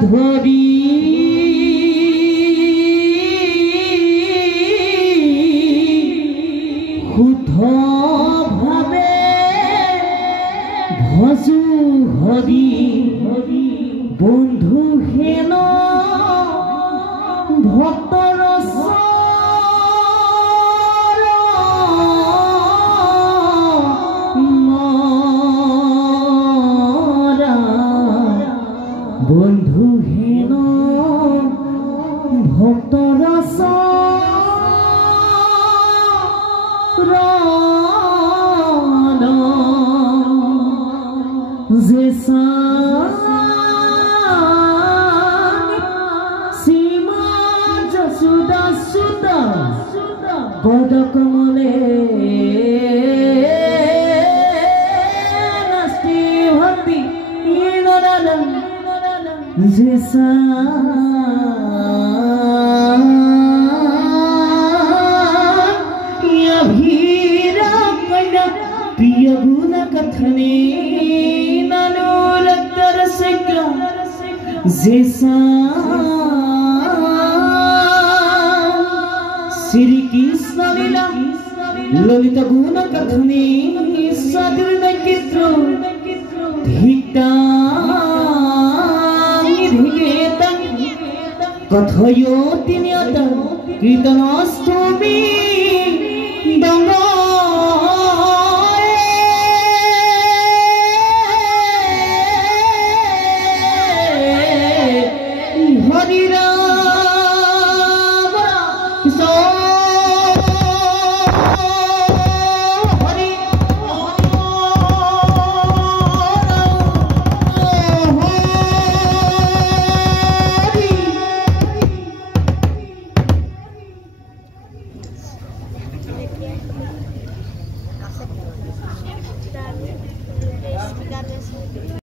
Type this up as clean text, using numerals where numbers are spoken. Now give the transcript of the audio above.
ধৰি শুদ্ধ ভাবে ভজু হৰি বন্ধু হেন ভক্তৰ বন্ধু হেন ভক্তৰ যে সীমা যশোদা সুদা পদ কমলে নাস্তি ভক্তি जैसा प्रिय गुण कथने ननोरक्तर सिक्का जैसा श्री कृष्ण लीला ललित गुण कथने सदृढ़ चित्र धिक्ता कथयो तिन्यत कीर्तनस्तुमि दंग